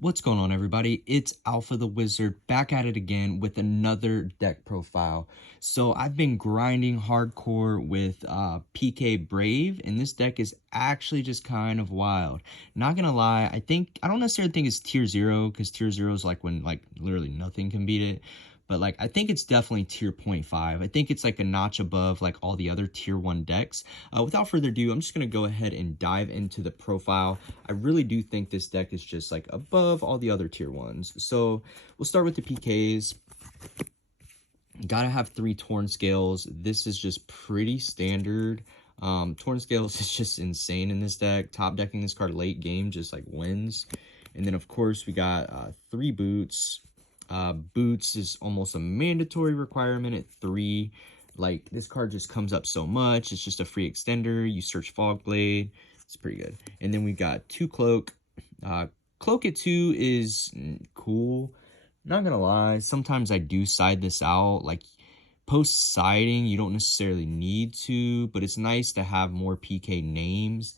What's going on, everybody? It's Alpha the Wizard back at it again with another deck profile. So I've been grinding hardcore with PK Brave, and this deck is actually just kind of wild. Not gonna lie, I don't necessarily think it's tier 0, because tier 0 is like when like literally nothing can beat it. But like I think it's definitely tier 0.5. I think it's like a notch above like all the other tier 1 decks. Without further ado, I'm just gonna go ahead and dive into the profile. I really do think this deck is just like above all the other tier 1s. So we'll start with the PKs. Gotta have 3 Torn Scales. This is just pretty standard. Torn Scales is just insane in this deck. Top decking this card late game just like wins. And then of course we got 3 Boots. Boots is almost a mandatory requirement at 3. Like, this card just comes up so much. It's just a free extender. You search Fog Blade. It's pretty good. And then we got 2 Cloak. Cloak at 2 is cool. Not gonna lie, sometimes I do side this out. Like, post siding, you don't necessarily need to, but it's nice to have more PK names.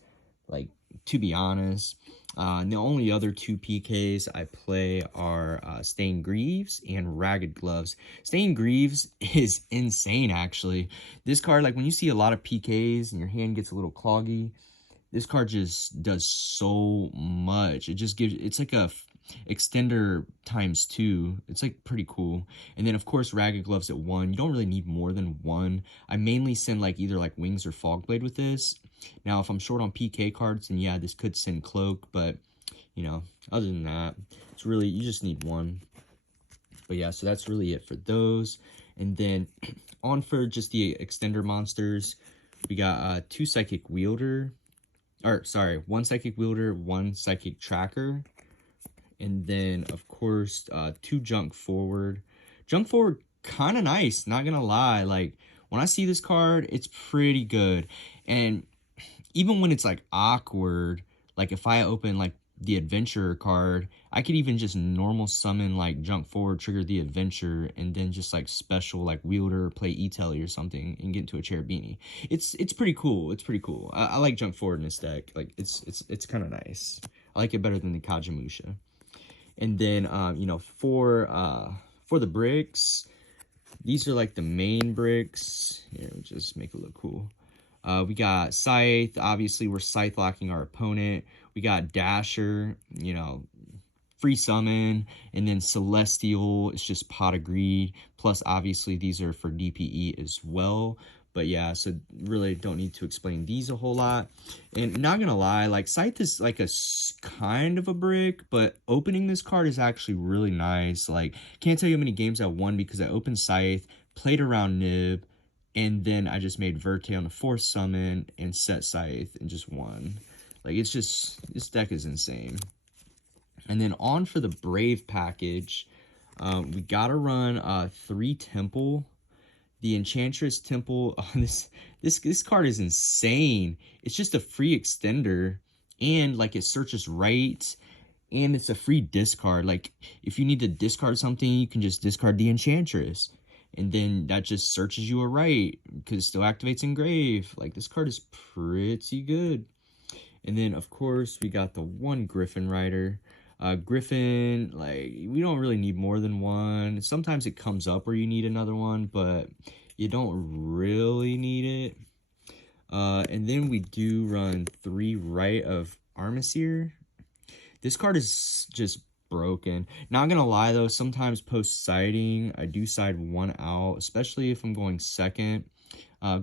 Like, to be honest. And the only other 2 PKs I play are Stained Greaves and Ragged Gloves. Stained Greaves is insane, actually. This card, like, when you see a lot of PKs and your hand gets a little cloggy, this card just does so much. It just gives, it's like a extender times 2. It's like pretty cool. And then of course Ragged Gloves at 1. You don't really need more than 1. I mainly send like either like Wings or Fog Blade with this. Now if I'm short on PK cards, then yeah, this could send Cloak, but you know, other than that, it's really, you just need 1. But yeah, so that's really it for those. And then on for just the extender monsters, we got 2 Psychic Wielder, or sorry, 1 Psychic Wielder, 1 Psychic Tracker, and then of course 2 Junk Forward. Junk Forward, kind of nice, not gonna lie. Like, when I see this card, it's pretty good. And even when it's like awkward, like if I open like the Adventurer card, I could even just normal summon like Junk Forward, trigger the Adventure, and then just like special like Wielder, play E-Telly or something, and get into a Cherubini. It's pretty cool. It's pretty cool. I like Junk Forward in this deck. Like, it's kind of nice. I like it better than the Kajamusha. And then you know, for the bricks, these are like the main bricks. Here, we'll just make it look cool. We got Scythe. Obviously, we're Scythe locking our opponent. We got Dasher, you know, free summon. And then Celestial, it's just Pot of Greed. Plus, obviously, these are for DPE as well. But yeah, so really don't need to explain these a whole lot. And not gonna lie, like, Scythe is like a kind of a brick, but opening this card is actually really nice. Like, can't tell you how many games I won because I opened Scythe, played around Nib, and then I just made Verte on the 4th summon and set Scythe and just won. Like, it's just, this deck is insane. And then on for the Brave package, we gotta run 3 Temple. The Enchantress Temple, this card is insane. It's just a free extender, and like it searches right, and it's a free discard. Like, if you need to discard something, you can just discard the Enchantress, and then that just searches you a right because it still activates Engrave. Like, this card is pretty good. And then of course we got the 1 Griffin Rider. Griffin, like, we don't really need more than 1. Sometimes it comes up where you need another one, but you don't really need it. And then we do run 3 Rite of Armistice. This card is just broken. Not gonna lie though, sometimes post siding, I do side 1 out, especially if I'm going second.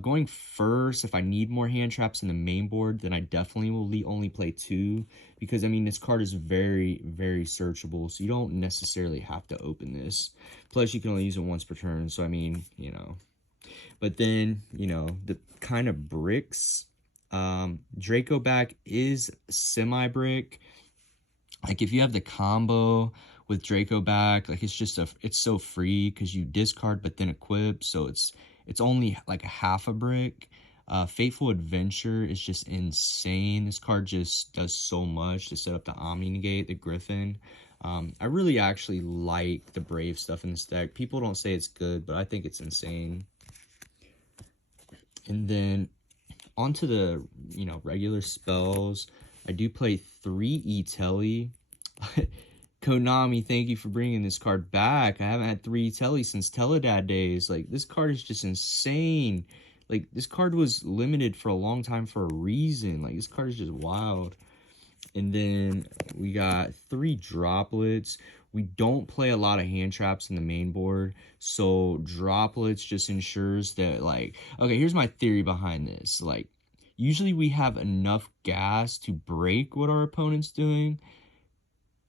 Going first, if I need more hand traps in the main board, then I definitely will only play 2, because I mean, this card is very, very searchable, so you don't necessarily have to open this. Plus, you can only use it once per turn, so I mean, you know. But then, you know, the kind of bricks, Draco back is semi-brick. Like, if you have the combo with Draco back, like, it's so free because you discard but then equip, so it's only like a half a brick. Fateful Adventure is just insane. This card just does so much to set up the Omni Negate, the Griffin. I really actually like the Brave stuff in this deck. People don't say it's good, but I think it's insane. And then onto the, you know, regular spells. I do play 3 E-Telly. Konami, thank you for bringing this card back. I haven't had 3 Telly since Teledad days. Like, this card is just insane. Like, this card was limited for a long time for a reason. Like, this card is just wild. And then we got 3 droplets. We don't play a lot of hand traps in the main board, so droplets just ensures that, like, okay, here's my theory behind this. Like, usually we have enough gas to break what our opponent's doing,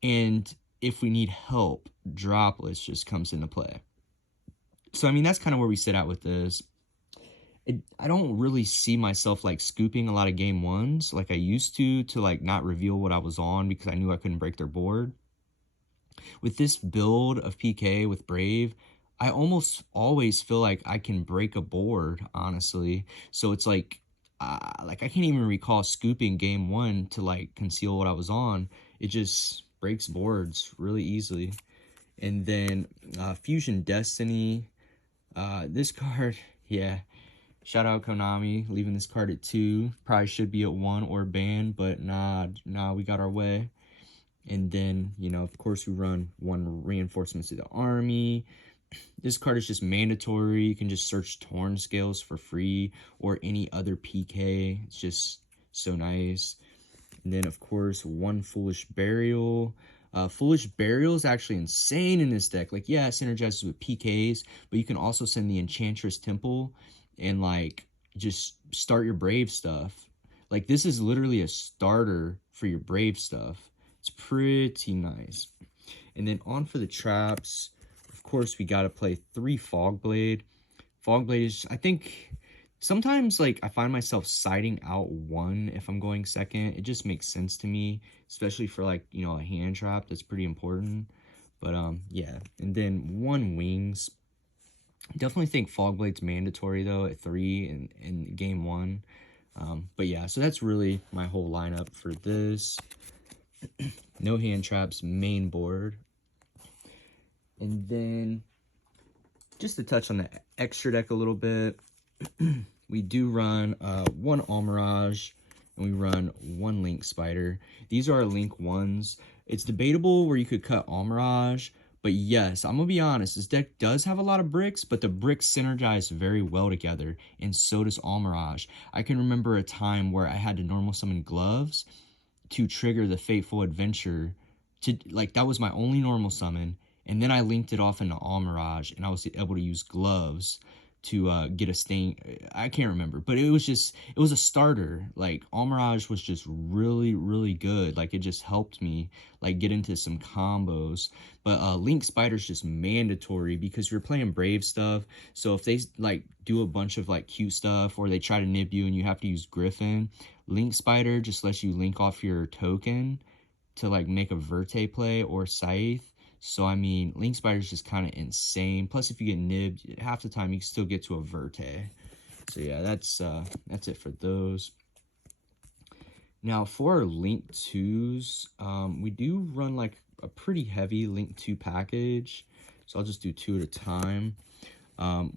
and if we need help, droplets just comes into play. So, I mean, that's kind of where we sit at with this. I don't really see myself like scooping a lot of game ones like I used to like not reveal what I was on because I knew I couldn't break their board. With this build of PK with Brave, I almost always feel like I can break a board, honestly. So it's like I can't even recall scooping game one to like conceal what I was on. It just breaks boards really easily. And then Fusion Destiny, this card, yeah. Shout out Konami, leaving this card at 2. Probably should be at 1 or banned, but nah, we got our way. And then, you know, of course, we run 1 reinforcements to the army. This card is just mandatory. You can just search Torn Scales for free or any other PK. It's just so nice. And then, of course, 1 Foolish Burial. Foolish Burial is actually insane in this deck. Like, yeah, it synergizes with PKs, but you can also send the Enchantress Temple and, like, just start your Brave stuff. Like, this is literally a starter for your Brave stuff. It's pretty nice. And then on for the traps. Of course, we got to play 3 Fogblade. Fogblade is, I think, sometimes, like, I find myself siding out 1 if I'm going second. It just makes sense to me, especially for, like, you know, a hand trap that's pretty important. But, yeah. And then 1 Wings. Definitely think Fogblade's mandatory, though, at 3 in game 1. But, yeah, so that's really my whole lineup for this. No hand traps, main board. And then, just to touch on the extra deck a little bit, we do run 1 Almirage, and we run 1 Link Spider. These are our Link 1s. It's debatable where you could cut Almirage, but yes, I'm going to be honest, this deck does have a lot of bricks, but the bricks synergize very well together, and so does Almirage. I can remember a time where I had to normal summon Gloves to trigger the Fateful Adventure. Like, that was my only normal summon, and then I linked it off into Almirage, and I was able to use Gloves to get a stain. I can't remember, but it was a starter. Like, Almirage was just really, really good. Like, it just helped me, like, get into some combos. But Link Spider's just mandatory because you're playing Brave stuff. So if they, like, do a bunch of, like, cute stuff, or they try to nib you and you have to use Griffin, Link Spider just lets you link off your token to, like, make a Verte play or Scythe. So, I mean, Link Spider is just kind of insane. Plus, if you get nibbed, half the time you can still get to a Verte. So, yeah, that's it for those. Now, for our Link 2s, we do run, like, a pretty heavy Link 2 package. So, I'll just do 2 at a time.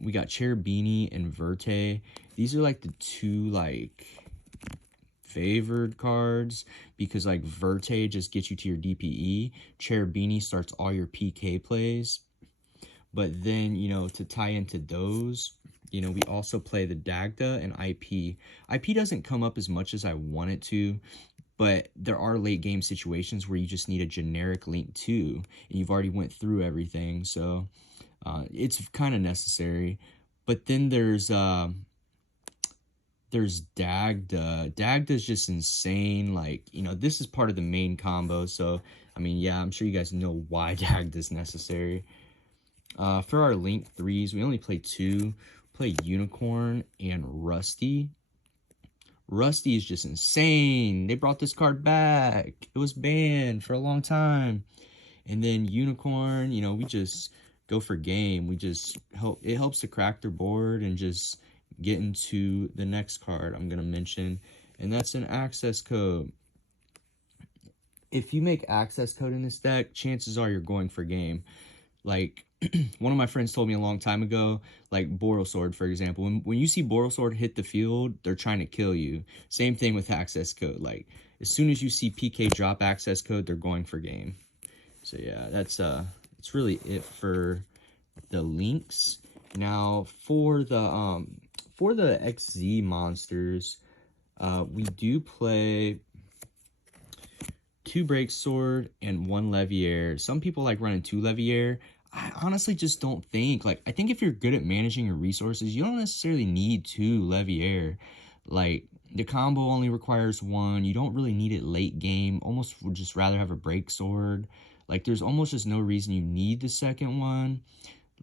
We got Cherubini and Verte. These are, like, the 2, like, favored cards, because like Verte just gets you to your DPE, Cherubini starts all your PK plays. But then, you know, to tie into those, you know, we also play the Dagda and IP. IP doesn't come up as much as I want it to, but there are late game situations where you just need a generic Link 2 and you've already went through everything, so it's kind of necessary. But then there's Dagda. Dagda's just insane. Like, you know, this is part of the main combo. So, I mean, yeah, I'm sure you guys know why Dagda's necessary. For our Link 3s, we only play 2. Play Unicorn and Rusty. Rusty is just insane. They brought this card back. It was banned for a long time. And then Unicorn, you know, we just go for game. We just it helps to crack their board and just get into the next card I'm going to mention, and that's an access code. If you make access code in this deck, chances are you're going for game. Like, one of my friends told me a long time ago, like Borosword, for example, when you see Borosword hit the field, they're trying to kill you. Same thing with access code. Like, as soon as you see PK drop access code, they're going for game. So yeah, it's really it for the links. Now for the XZ monsters, we do play 2 Break Sword and 1 Leviair. Some people like running 2 Leviair. I honestly just don't think, like, I think if you're good at managing your resources, you don't necessarily need 2 Leviair. Like, the combo only requires 1. You don't really need it late game. Almost would just rather have a Break Sword. Like, there's almost just no reason you need the second one.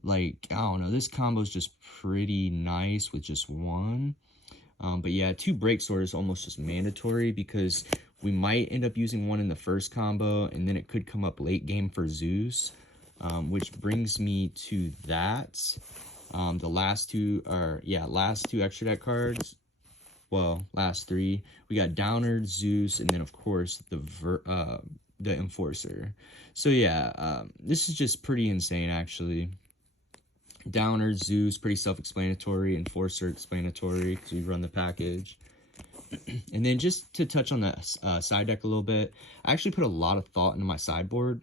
Like, I don't know. This combo is just pretty nice with just 1. But yeah, 2 Break Sword is almost just mandatory because we might end up using 1 in the first combo, and then it could come up late game for Zeus, which brings me to that. The last 2 are, yeah, last 2 extra deck cards. Well, last 3. We got Downer, Zeus, and then, of course, the Enforcer. So, yeah, this is just pretty insane, actually. Downer, Zeus, pretty self-explanatory. Enforcer, explanatory, because we run the package. And then just to touch on the side deck a little bit, I actually put a lot of thought into my sideboard.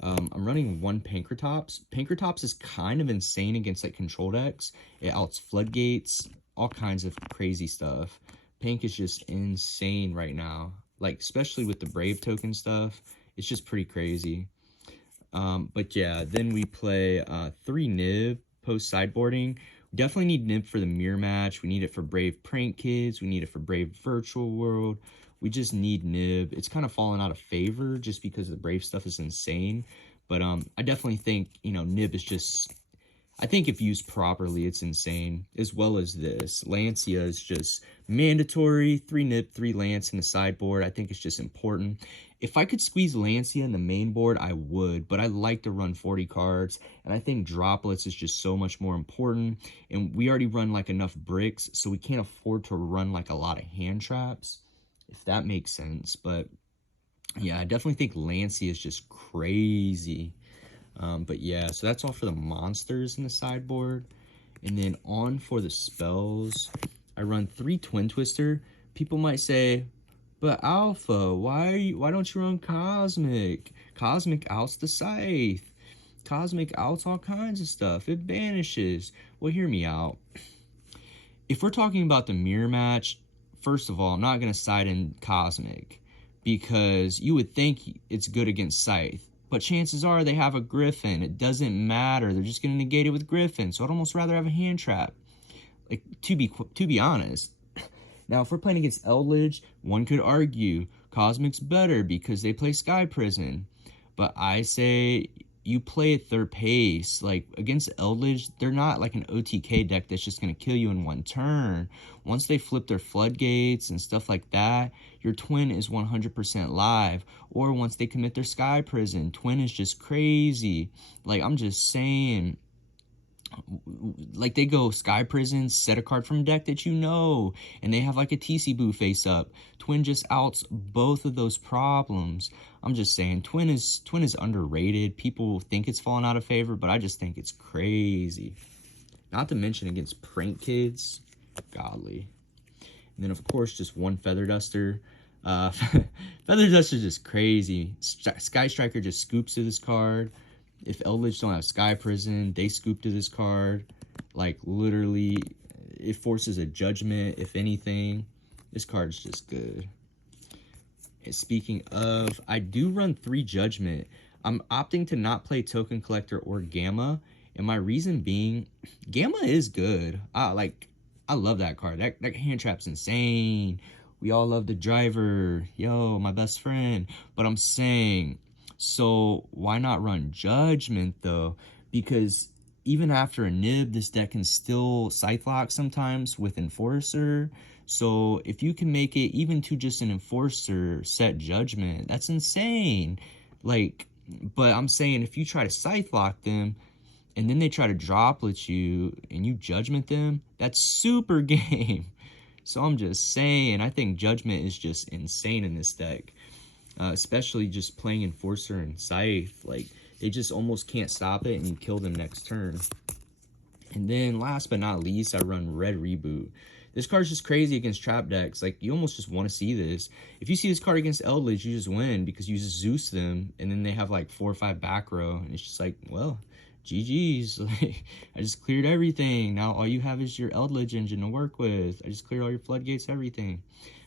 I'm running 1 Pankratops. Pankratops is kind of insane against, like, control decks. It outs Floodgates, all kinds of crazy stuff. Pank is just insane right now. Like, especially with the Brave token stuff. It's just pretty crazy. But yeah, then we play 3 Nib post sideboarding. We definitely need Nib for the mirror match. We need it for Brave Prank Kids. We need it for Brave Virtual World. We just need Nib. It's kind of fallen out of favor just because the Brave stuff is insane. But I definitely think, you know, Nib is just, I think if used properly, it's insane. As well as this. Lancia is just mandatory. 3 Nib, 3 Lance in the sideboard. I think it's just important. If I could squeeze Lancia in the main board, I would, but I like to run 40 cards, and I think Droplets is just so much more important, and we already run, like, enough bricks, so we can't afford to run, like, a lot of hand traps, if that makes sense. But yeah, I definitely think Lancia is just crazy. But yeah, so that's all for the monsters in the sideboard. And then on for the spells, I run 3 Twin Twister. People might say, but Alpha, why don't you run Cosmic? Cosmic outs the Scythe. Cosmic outs all kinds of stuff. It banishes. Well, hear me out. If we're talking about the mirror match, first of all, I'm not going to side in Cosmic because you would think it's good against Scythe. But chances are they have a Griffin. It doesn't matter. They're just going to negate it with Griffin. So I'd almost rather have a hand trap. Like, to be honest. Now, if we're playing against Eldritch, one could argue Cosmic's better because they play Sky Prison. But I say you play at their pace. Like, against Eldritch, they're not like an OTK deck that's just going to kill you in 1 turn. Once they flip their Floodgates and stuff like that, your Twin is 100% live. Or once they commit their Sky Prison, Twin is just crazy. Like, I'm just saying, like, they go Sky Prison, set a card from deck that you know, and they have like a TC Boo face up. Twin just outs both of those problems. I'm just saying, Twin is underrated. People think it's fallen out of favor, but I just think it's crazy. Not to mention against Prank Kids, godly. And then of course just 1 Feather Duster. Feather Duster is just crazy. Sky Striker just scoops to this card. If Eldritch don't have Sky Prison, they scoop to this card. Like, literally, it forces a judgment, if anything. This card is just good. And speaking of, I do run 3 Judgment. I'm opting to not play Token Collector or Gamma. And my reason being, Gamma is good. I love that card. That hand trap's insane. We all love the driver. Yo, my best friend. But I'm saying, so why not run Judgment, though? Because even after a Nib, this deck can still Scythe Lock sometimes with Enforcer. So if you can make it even to just an Enforcer set Judgment, that's insane. Like, but I'm saying if you try to Scythe Lock them, and then they try to Droplet you, and you Judgment them, that's super game. So I'm just saying, I think Judgment is just insane in this deck. Especially just playing Enforcer and Scythe. Like, they just almost can't stop it, and you kill them next turn. And then, last but not least, I run Red Reboot. This card's just crazy against trap decks. Like, you almost just want to see this. If you see this card against Eldritch, you just win because you just Zeus them, and then they have like 4 or 5 back row, and it's just like, well, GG's. Like, I just cleared everything. Now all you have is your Eldritch engine to work with. I just cleared all your floodgates, everything.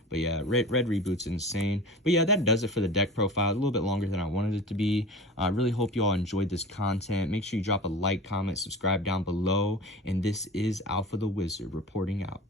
But yeah, red reboot's insane. But yeah, that does it for the deck profile. A little bit longer than I wanted it to be. I really hope you all enjoyed this content. Make sure you drop a like, comment, subscribe down below. And this is Alpha the Wizard reporting out.